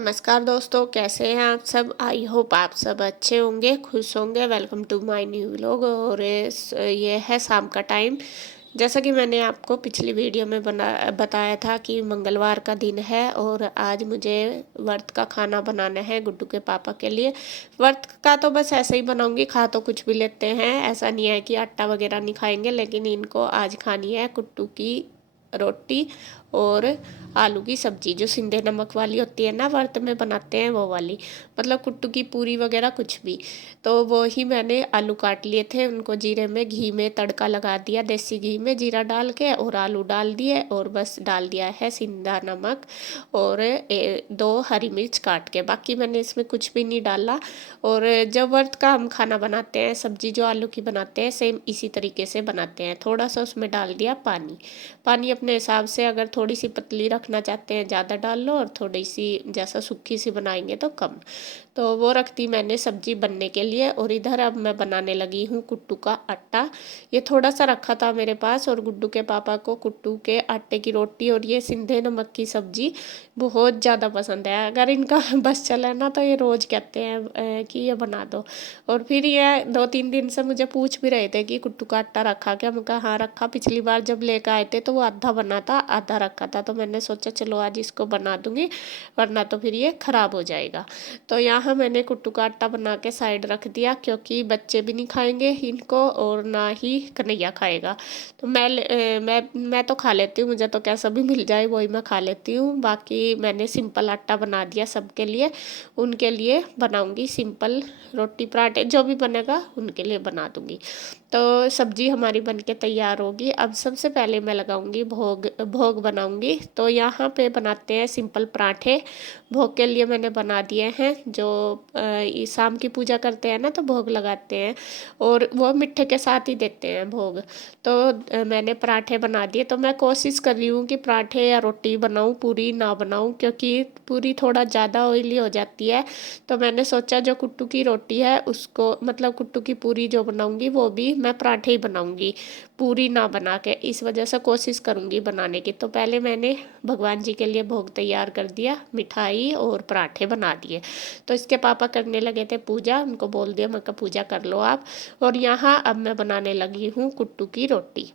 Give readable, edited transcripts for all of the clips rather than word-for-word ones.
नमस्कार दोस्तों, कैसे हैं आप सब। आई होप आप सब अच्छे होंगे, खुश होंगे। Welcome to my new vlog. और ये है शाम का टाइम। जैसा कि मैंने आपको पिछली वीडियो में बताया था कि मंगलवार का दिन है और आज मुझे व्रत का खाना बनाना है गुड्डू के पापा के लिए। व्रत का तो बस ऐसे ही बनाऊंगी, खा तो कुछ भी लेते हैं, ऐसा नहीं है कि आटा वगैरह नहीं खाएंगे, लेकिन इनको आज खानी है कुट्टू की रोटी और आलू की सब्जी, जो सिंधे नमक वाली होती है ना, व्रत में बनाते हैं वो वाली, मतलब कुट्टू की पूरी वगैरह कुछ भी। तो वो ही मैंने आलू काट लिए थे, उनको जीरे में घी में तड़का लगा दिया, देसी घी में जीरा डाल के, और आलू डाल दिए और बस डाल दिया है सिंधा नमक और 2 हरी मिर्च काट के। बाकी मैंने इसमें कुछ भी नहीं डाला। और जब व्रत का हम खाना बनाते हैं, सब्जी जो आलू की बनाते हैं, सेम इसी तरीके से बनाते हैं। थोड़ा सा उसमें डाल दिया पानी। पानी अपने हिसाब से, अगर थोड़ी सी पतली रखना चाहते हैं ज़्यादा डाल लो, और थोड़ी सी जैसा सूखी सी बनाएंगे तो कम। तो वो रख दी मैंने सब्जी बनने के लिए। और इधर अब मैं बनाने लगी हूँ कुट्टू का आटा। ये थोड़ा सा रखा था मेरे पास, और गुड्डू के पापा को कुट्टू के आटे की रोटी और ये सिंधे नमक की सब्जी बहुत ज़्यादा पसंद है। अगर इनका बस चला ना तो ये रोज़ कहते हैं कि ये बना दो। और फिर ये 2-3 दिन से मुझे पूछ भी रहे थे कि कुट्टू का आटा रखा क्या। मैं कहा हाँ रखा, पिछली बार जब लेकर आए थे तो वो आधा बना था आधा रखा था, तो मैंने सोचा चलो आज इसको बना दूंगी, वरना तो फिर ये खराब हो जाएगा। तो यहाँ मैंने कुट्टू का आटा बना के साइड रख दिया, क्योंकि बच्चे भी नहीं खाएंगे इनको और ना ही कन्हैया खाएगा। तो मैं तो खा लेती हूँ, मुझे तो कैसा भी मिल जाए वही मैं खा लेती हूँ। बाकी मैंने सिंपल आटा बना दिया सबके लिए। उनके लिए बनाऊंगी सिंपल रोटी पराठे, जो भी बनेगा उनके लिए बना दूंगी। तो सब्जी हमारी बनके तैयार होगी। अब सबसे पहले मैं लगाऊंगी भोग बनाऊंगी। तो यहाँ पे बनाते हैं सिंपल पराठे। भोग के लिए मैंने बना दिए हैं, जो शाम की पूजा करते हैं ना तो भोग लगाते हैं, और वो मिठे के साथ ही देते हैं भोग। तो मैंने पराठे बना दिए। तो मैं कोशिश कर रही हूँ कि पराठे या रोटी बनाऊँ, पूरी ना बनाऊँ, क्योंकि पूरी थोड़ा ज़्यादा ऑयली हो जाती है। तो मैंने सोचा जो कुट्टू की रोटी है उसको, मतलब कुट्टू की पूरी जो बनाऊंगी वो भी मैं पराठे ही बनाऊंगी, पूरी ना बना के। इस वजह से कोशिश करूंगी बनाने की। तो पहले मैंने भगवान जी के लिए भोग तैयार कर दिया, मिठाई और पराठे बना दिए। तो इसके पापा करने लगे थे पूजा, उनको बोल दिया मैं कहा पूजा कर लो आप। और यहाँ अब मैं बनाने लगी हूँ कुट्टू की रोटी।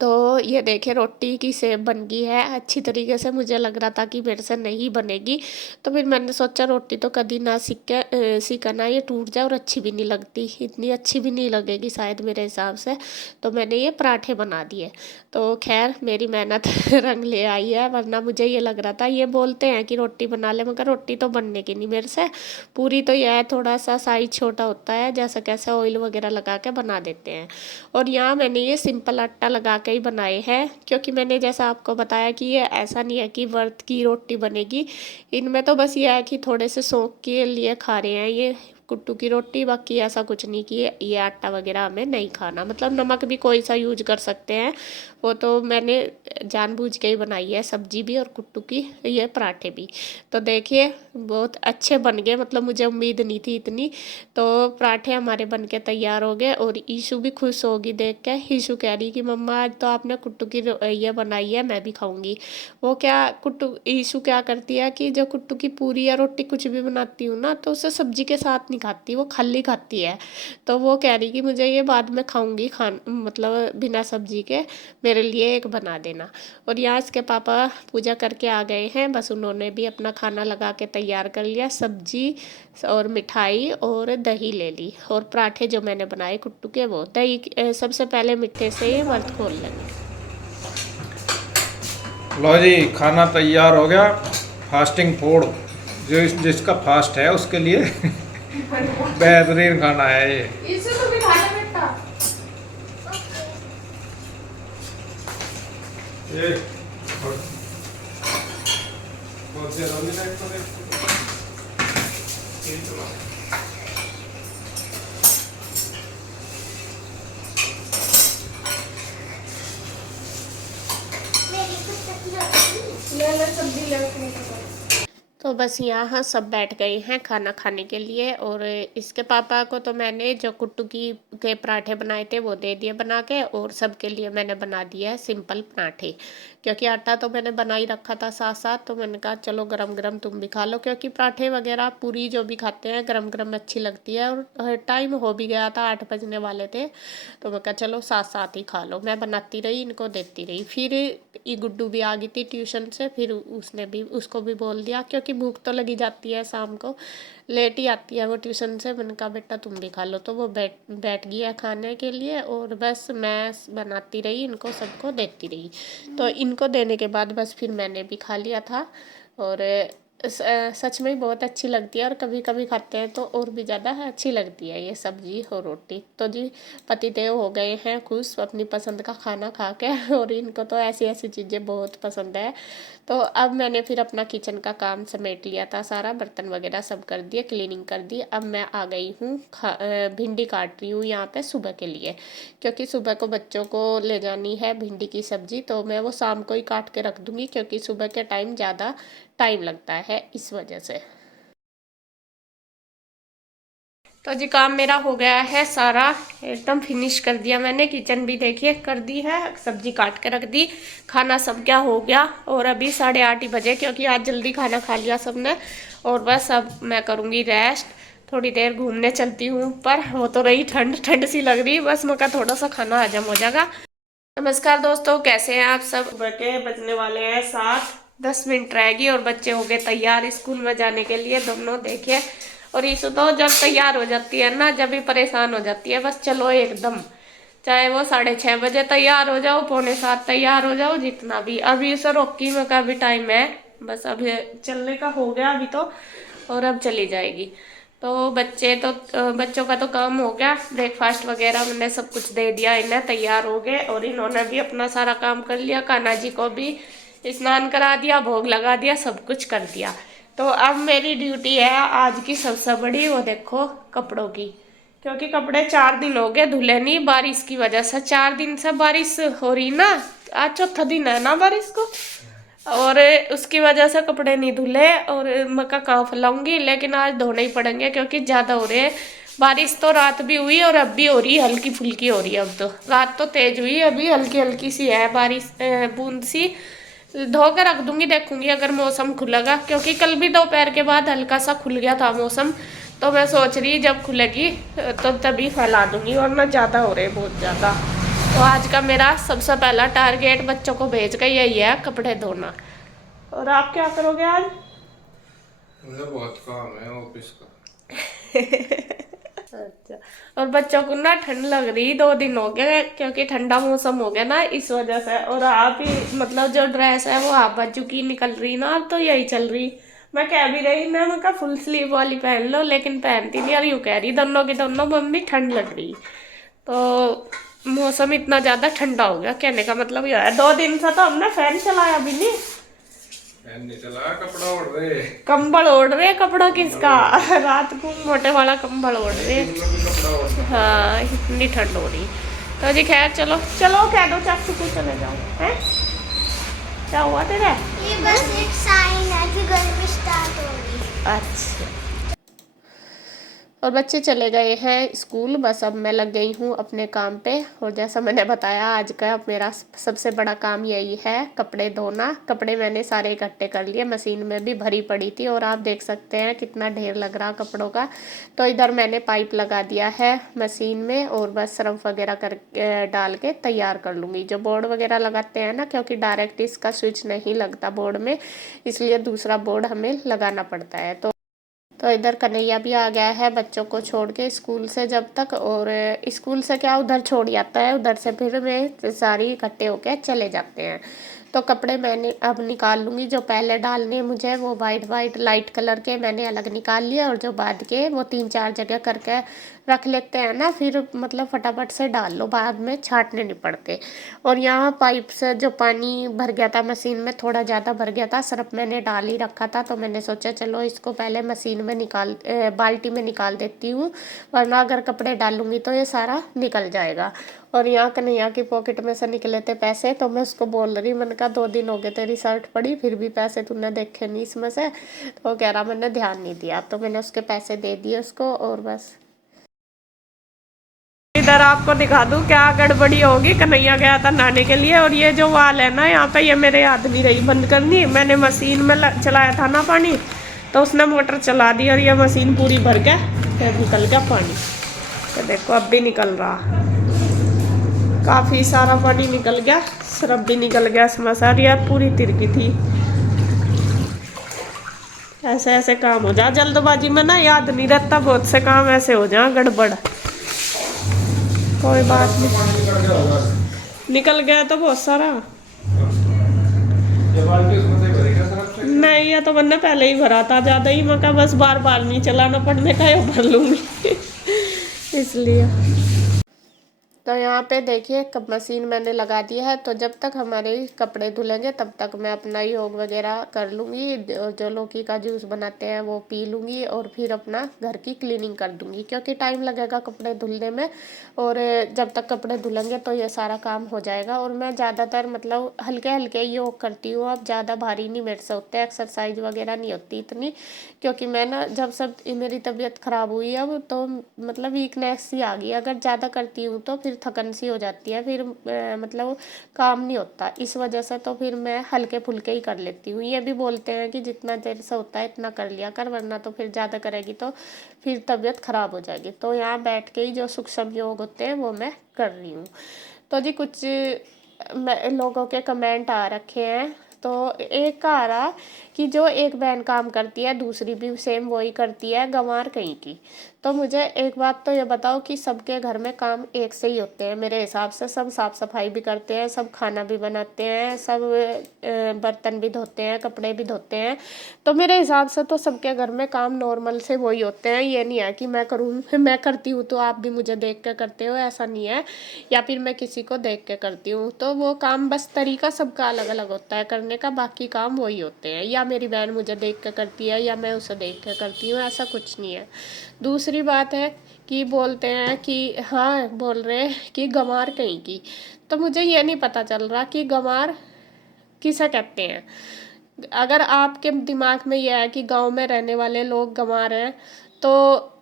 तो ये देखिए रोटी की शेप बन गई है अच्छी तरीके से। मुझे लग रहा था कि मेरे से नहीं बनेगी, तो फिर मैंने सोचा रोटी तो कभी ना सीखा ना, ये टूट जाए और अच्छी भी नहीं लगती, इतनी अच्छी भी नहीं लगेगी शायद मेरे हिसाब से। तो मैंने ये पराठे बना दिए। तो खैर मेरी मेहनत रंग ले आई है, वरना मुझे ये लग रहा था, ये बोलते हैं कि रोटी बना ले, मगर रोटी तो बनने की नहीं मेरे से। पूरी तो यह है थोड़ा सा साइज छोटा होता है, जैसा कैसे ऑयल वगैरह लगा के बना देते हैं। और यहाँ मैंने ये सिंपल आटा लगा के ही बनाए हैं, क्योंकि मैंने जैसा आपको बताया कि ये ऐसा नहीं है कि व्रत की रोटी बनेगी। इनमें तो बस ये है कि थोड़े से शौक के लिए खा रहे हैं ये कुट्टू की रोटी। बाकी ऐसा कुछ नहीं कि ये आटा वगैरह हमें नहीं खाना, मतलब नमक भी कोई सा यूज कर सकते हैं। वो तो मैंने जानबूझ के ही बनाई है, सब्जी भी और कुट्टू की ये पराठे भी। तो देखिए बहुत अच्छे बन गए, मतलब मुझे उम्मीद नहीं थी इतनी। तो पराठे हमारे बन के तैयार हो गए, और ईशु भी खुश होगी देख के। ईशु कह रही कि मम्मा आज तो आपने कुट्टू की ये बनाई है, मैं भी खाऊंगी। वो क्या कुट्टू ईशु क्या करती है कि जो कुट्टू की पूरी या रोटी कुछ भी बनाती हूँ ना, तो उसे सब्जी के साथ नहीं खाती, वो खाली खाती है। तो वो कह रही कि मुझे ये बाद में खाऊंगी, मतलब बिना सब्जी के मेरे लिए एक बना देना। और यहाँ इसके पापा पूजा करके आ गए हैं, बस उन्होंने भी अपना खाना लगा के तैयार कर लिया। सब्जी और मिठाई और दही ले ली, और पराठे जो मैंने बनाए कुट्टू के, वो दही सबसे पहले मिठे से ही व्रत खोल लेंगे। लो जी, खाना तैयार हो गया। फास्टिंग फूड जो जिसका फास्ट है उसके लिए बेहतरीन खाना है ये। इसे तो भी खा ले बेटा। ये ले ले सब्जी ले अपने। तो बस यहाँ सब बैठ गए हैं खाना खाने के लिए। और इसके पापा को तो मैंने जो कुट्टू की के पराठे बनाए थे वो दे दिए बना के, और सबके लिए मैंने बना दिया है सिंपल पराठे, क्योंकि आटा तो मैंने बना ही रखा था साथ साथ। तो मैंने कहा चलो गरम गरम तुम भी खा लो, क्योंकि पराठे वगैरह पूरी जो भी खाते हैं गरम गरम अच्छी लगती है। और टाइम हो भी गया था, 8 बजने वाले थे, तो मैं कहा चलो साथ साथ ही खा लो। मैं बनाती रही, इनको देती रही। फिर ये गुड्डू भी आ गई थी ट्यूशन से, फिर उसको भी बोल दिया, क्योंकि भूख तो लगी जाती है, शाम को लेट ही आती है वो ट्यूशन से। मैंने कहा बेटा तुम भी खा लो, तो वो बैठ गया खाने के लिए। और बस मैं बनाती रही, इनको सबको देती रही। तो इनको देने के बाद बस फिर मैंने भी खा लिया था। और सच में ही बहुत अच्छी लगती है, और कभी कभी खाते हैं तो और भी ज़्यादा अच्छी लगती है ये सब्जी और रोटी। तो जी पतिदेव हो गए हैं खुश अपनी पसंद का खाना खा के, और इनको तो ऐसी ऐसी चीज़ें बहुत पसंद है। तो अब मैंने फिर अपना किचन का काम समेट लिया था सारा, बर्तन वगैरह सब कर दिए, क्लीनिंग कर दी। अब मैं आ गई हूँ भिंडी काट रही हूँ यहाँ पे सुबह के लिए, क्योंकि सुबह को बच्चों को ले जानी है भिंडी की सब्जी। तो मैं वो शाम को ही काट के रख दूँगी, क्योंकि सुबह के टाइम ज़्यादा टाइम लगता है इस वजह से। तो जी काम मेरा हो गया है सारा, एकदम फिनिश कर दिया मैंने। किचन भी देखिए कर दी है, सब्जी काट के रख दी, खाना सब क्या हो गया। और अभी 8:30 ही बजे, क्योंकि आज जल्दी खाना खा लिया सबने। और बस अब मैं करूँगी रेस्ट, थोड़ी देर घूमने चलती हूँ ऊपर। हो तो रही ठंड ठंड सी लग रही, बस मौका थोड़ा सा खाना हजम हो जाएगा। नमस्कार दोस्तों, कैसे हैं आप सब। सुबह के बजने वाले हैं 7, 10 मिनट रहेगी और बच्चे हो गए तैयार स्कूल में जाने के लिए दोनों, देखिए। और ईशु तो जब तैयार हो जाती है ना, जब भी परेशान हो जाती है, बस चलो एकदम, चाहे वो 6:30 बजे तैयार हो जाओ, 6:45 तैयार हो जाओ, जितना भी। अभी इसे रॉकी में का भी टाइम है, बस अभी चलने का हो गया अभी तो, और अब चली जाएगी। तो बच्चों का तो काम हो गया, ब्रेकफास्ट वगैरह मैंने सब कुछ दे दिया, इन्हें तैयार हो गए। और इन्होंने भी अपना सारा काम कर लिया, कान्हा जी को भी स्नान करा दिया, भोग लगा दिया, सब कुछ कर दिया। तो अब मेरी ड्यूटी है आज की सबसे बड़ी, वो देखो कपड़ों की, क्योंकि कपड़े 4 दिन हो गए धुले नहीं, बारिश की वजह से। 4 दिन से बारिश हो रही ना, आज चौथा दिन है ना बारिश को, और उसकी वजह से कपड़े नहीं धुले। और मक्का कहाँ फैलाऊंगी, लेकिन आज धोने ही पड़ेंगे, क्योंकि ज़्यादा हो रहे हैं। बारिश तो रात भी हुई और अब भी हो रही, हल्की फुल्की हो रही है। अब तो रात तो तेज हुई, अभी हल्की हल्की सी है बारिश, बूंद सी। धो के रख दूंगी, देखूंगी अगर मौसम खुलेगा, क्योंकि कल भी दोपहर के बाद हल्का सा खुल गया था मौसम। तो मैं सोच रही जब खुलेगी तो तभी फैला दूंगी, वरना ज़्यादा हो रहे बहुत ज़्यादा। तो आज का मेरा सबसे पहला टारगेट बच्चों को भेज कर यही है, कपड़े धोना। और आप क्या करोगे आज। मुझे बहुत काम है ऑफिस का। अच्छा। और बच्चों को ना ठंड लग रही, 2 दिन हो गए, क्योंकि ठंडा मौसम हो गया ना, इस वजह से। और आप ही मतलब जो ड्रेस है वो आप बच्चों की निकल रही ना, अब तो यही चल रही। मैं कह भी रही ना, मैं कहा फुल स्लीव वाली पहन लो, लेकिन पहनती नहीं, और यूँ कह रही दोनों की दोनों मम्मी ठंड लग रही। तो मौसम इतना ज्यादा ठंडा हो गया, कहने का मतलब यह है। 2 दिन से तो हमने फैन चलाया भी नहीं, फैन नहीं चला, कपड़ा ओढ़ रहे, कंबल ओढ़ रहे। कपड़ा किसका, रात को मोटे वाला कंबल ओढ़ रहे। हाँ इतनी ठंड हो रही। तो जी खैर चलो चलो, कह दो चाचू को चले जाओ। हैं क्या हुआ तेरे। ये बस एक साइन है कि गर्मी स्टार्ट हो रही। अच्छा। और बच्चे चले गए हैं स्कूल, बस अब मैं लग गई हूँ अपने काम पे। और जैसा मैंने बताया आज का मेरा सबसे बड़ा काम यही है, कपड़े धोना। कपड़े मैंने सारे इकट्ठे कर लिए, मशीन में भी भरी पड़ी थी, और आप देख सकते हैं कितना ढेर लग रहा कपड़ों का। तो इधर मैंने पाइप लगा दिया है मशीन में, और बस सर्फ वगैरह कर डाल के तैयार कर लूँगी। जो बोर्ड वगैरह लगाते हैं ना, क्योंकि डायरेक्ट इसका स्विच नहीं लगता बोर्ड में, इसलिए दूसरा बोर्ड हमें लगाना पड़ता है। तो इधर कन्हैया भी आ गया है बच्चों को छोड़ के स्कूल से जब तक। और स्कूल से क्या उधर छोड़ जाता है, उधर से फिर में सारी इकट्ठे होके चले जाते हैं। तो कपड़े मैंने अब निकाल लूँगी, जो पहले डालने मुझे वो वाइट लाइट कलर के मैंने अलग निकाल लिए, और जो बाद के वो 3-4 जगह करके रख लेते हैं ना, फिर मतलब फटाफट से डाल लो, बाद में छांटने नहीं पड़ते। और यहाँ पाइप से जो पानी भर गया था मशीन में, थोड़ा ज़्यादा भर गया था, सर्फ मैंने डाल ही रखा था, तो मैंने सोचा चलो इसको पहले मशीन में बाल्टी में निकाल देती हूँ, वरना अगर कपड़े डालूँगी तो ये सारा निकल जाएगा। और यहाँ कन्हैया की पॉकेट में से निकले थे पैसे, तो मैं उसको बोल रही, मैंने कहा 2 दिन हो गए तेरी शर्ट पड़ी फिर भी पैसे तूने देखे नहीं इसमें से। तो वो कह रहा मैंने ध्यान नहीं दिया, तो मैंने उसके पैसे दे दिए उसको और बस। इधर आपको दिखा दूं क्या गड़बड़ी होगी। कन्हैया गया था नहाने के लिए और ये जो वाल है ना यहाँ पे, ये मेरे याद नहीं रही बंद करनी। मैंने मशीन में चलाया था ना पानी, तो उसने मोटर चला दी और ये मशीन पूरी भर के फिर निकल गया पानी। तो देखो अब भी निकल रहा, काफ़ी सारा पानी निकल गया, सरफ भी निकल गया इसमें सर, यार पूरी तिरकी थी। ऐसे ऐसे काम हो जा जल्दबाजी में ना, याद नहीं रहता, बहुत से काम ऐसे हो जाए गड़बड़। कोई बात नहीं, निकल गया तो बहुत सारा। नहीं, ये तो मैंने पहले ही भरा था ज़्यादा ही, मैं कहा बस बार बार नहीं चलाना पड़ने का, ये भर लूँगी इसलिए। तो यहाँ पे देखिए कब मशीन मैंने लगा दी है, तो जब तक हमारे कपड़े धुलेंगे तब तक मैं अपना योग वगैरह कर लूँगी, जो लौकी का जूस बनाते हैं वो पी लूँगी और फिर अपना घर की क्लीनिंग कर दूँगी, क्योंकि टाइम लगेगा कपड़े धुलने में। और जब तक कपड़े धुलेंगे तो ये सारा काम हो जाएगा। और मैं ज़्यादातर मतलब हल्के हल्के योग करती हूँ, अब ज़्यादा भारी नहीं मेरे से होते, एक्सरसाइज वगैरह नहीं होती इतनी, क्योंकि मैं ना जब सब मेरी तबीयत ख़राब हुई अब तो मतलब वीकनेस सी आ गई, अगर ज़्यादा करती हूँ तो फिर थकन सी हो जाती है, फिर मतलब काम नहीं होता, इस वजह से तो फिर मैं हल्के फुल्के ही कर लेती हूँ। ये भी बोलते हैं कि जितना देर से होता है इतना कर लिया कर, वरना तो फिर ज़्यादा करेगी तो फिर तबीयत ख़राब हो जाएगी। तो यहाँ बैठ के ही जो सूक्ष्म योग होते हैं वो मैं कर रही हूँ। तो जी कुछ लोगों के कमेंट आ रखे हैं, तो एक का आ रहा कि जो एक बहन काम करती है दूसरी भी सेम वही करती है, गंवार कहीं की। तो मुझे एक बात तो ये बताओ कि सबके घर में काम एक से ही होते हैं मेरे हिसाब से, सब साफ़ सफाई भी करते हैं, सब खाना भी बनाते हैं, सब बर्तन भी धोते हैं, कपड़े भी धोते हैं। तो मेरे हिसाब से तो सबके घर में काम नॉर्मल से वही होते हैं, ये नहीं है कि मैं करूँ मैं करती हूँ तो आप भी मुझे देख के करते हो, ऐसा नहीं है, या फिर मैं किसी को देख के करती हूँ। तो वो काम बस तरीका सबका अलग अलग होता है करने का, बाकी काम वही होते हैं, या मेरी बहन मुझे देख के करती है या मैं उसे देख के करती हूँ, ऐसा कुछ नहीं है। दूसरी बात है कि बोलते हैं कि हाँ बोल रहे हैं कि गंवार कहीं की, तो मुझे ये नहीं पता चल रहा कि गंवार किसे कहते हैं। अगर आपके दिमाग में यह है कि गांव में रहने वाले लोग गंवार हैं तो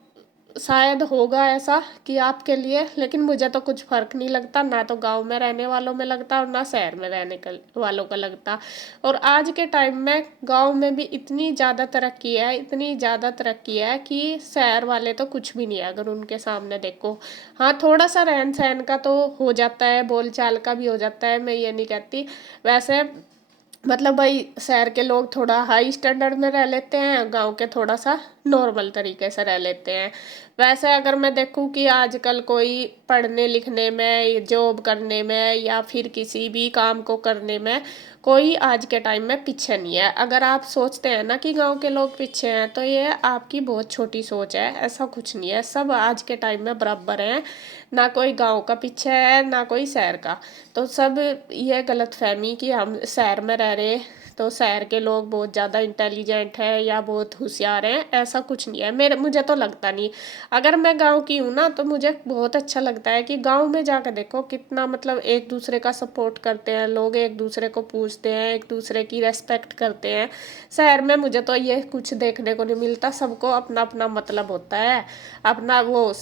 शायद होगा ऐसा कि आपके लिए, लेकिन मुझे तो कुछ फ़र्क नहीं लगता, ना तो गांव में रहने वालों में लगता और ना शहर में रहने वालों का लगता। और आज के टाइम में गांव में भी इतनी ज़्यादा तरक्की है, इतनी ज़्यादा तरक्की है कि शहर वाले तो कुछ भी नहीं है अगर उनके सामने देखो। हाँ थोड़ा सा रहन सहन का तो हो जाता है, बोल चाल का भी हो जाता है, मैं ये नहीं कहती। वैसे मतलब भाई शहर के लोग थोड़ा हाई स्टैंडर्ड में रह लेते हैं, गांव के थोड़ा सा नॉर्मल तरीके से रह लेते हैं। वैसे अगर मैं देखूं कि आजकल कोई पढ़ने लिखने में, जॉब करने में या फिर किसी भी काम को करने में कोई आज के टाइम में पीछे नहीं है। अगर आप सोचते हैं ना कि गांव के लोग पीछे हैं तो ये आपकी बहुत छोटी सोच है, ऐसा कुछ नहीं है, सब आज के टाइम में बराबर हैं, ना कोई गांव का पीछे है ना कोई शहर का। तो सब ये गलतफहमी कि हम शहर में रह रहे तो शहर के लोग बहुत ज़्यादा इंटेलिजेंट है या बहुत होशियार हैं, ऐसा कुछ नहीं है, मुझे तो लगता नहीं। अगर मैं गांव की हूँ ना तो मुझे बहुत अच्छा लगता है कि गांव में जाकर देखो कितना मतलब एक दूसरे का सपोर्ट करते हैं लोग, एक दूसरे को पूछते हैं, एक दूसरे की रेस्पेक्ट करते हैं। शहर में मुझे तो ये कुछ देखने को नहीं मिलता, सबको अपना अपना मतलब होता है, अपना वो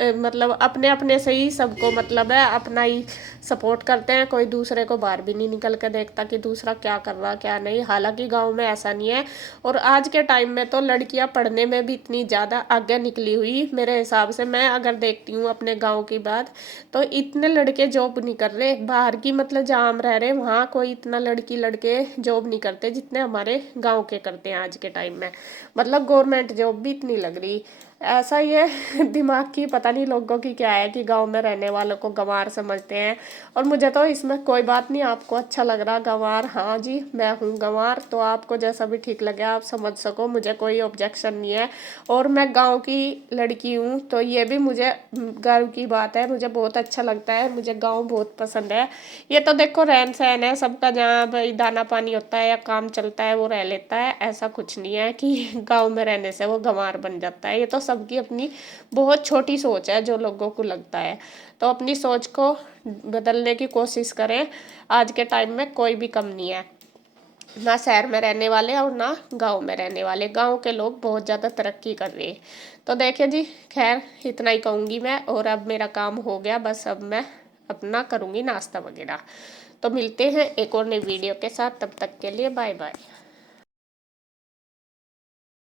मतलब अपने अपने से ही सबको मतलब है, अपना ही सपोर्ट करते हैं, कोई दूसरे को बाहर भी नहीं निकल के देखता कि दूसरा क्या कर रहा क्या नहीं। हालांकि गांव में ऐसा नहीं है। और आज के टाइम में तो लड़कियां पढ़ने में भी इतनी ज़्यादा आगे निकली हुई मेरे हिसाब से, मैं अगर देखती हूँ अपने गाँव की बात, तो इतने लड़के जॉब नहीं कर रहे बाहर की, मतलब जहाँ हम रह रहे वहाँ कोई इतना लड़के जॉब नहीं करते जितने हमारे गाँव के करते हैं आज के टाइम में। मतलब गवर्नमेंट जॉब भी इतनी लग रही। ऐसा ही है दिमाग की पता नहीं लोगों की क्या है कि गांव में रहने वालों को गंवार समझते हैं। और मुझे तो इसमें कोई बात नहीं, आपको अच्छा लग रहा गंवार, हाँ जी मैं हूँ गंवार, तो आपको जैसा भी ठीक लगे आप समझ सको, मुझे कोई ऑब्जेक्शन नहीं है। और मैं गांव की लड़की हूँ तो ये भी मुझे गर्व की बात है, मुझे बहुत अच्छा लगता है, मुझे गाँव बहुत पसंद है। ये तो देखो रहन सहन है सबका, जहाँ भाई दाना पानी होता है या काम चलता है वो रह लेता है, ऐसा कुछ नहीं है कि गाँव में रहने से वो गंवार बन जाता है, ये तो सबकी अपनी बहुत छोटी सोच है जो लोगों को लगता है। तो अपनी सोच को बदलने की कोशिश करें। आज के टाइम में कोई भी कम नहीं है, ना शहर में रहने वाले और ना गांव में रहने वाले। गांव के लोग बहुत ज़्यादा तरक्की कर रहे हैं। तो देखिए जी, खैर इतना ही कहूँगी मैं, और अब मेरा काम हो गया, बस अब मैं अपना करूँगी नाश्ता वगैरह। तो मिलते हैं एक और नई वीडियो के साथ, तब तक के लिए बाय बाय।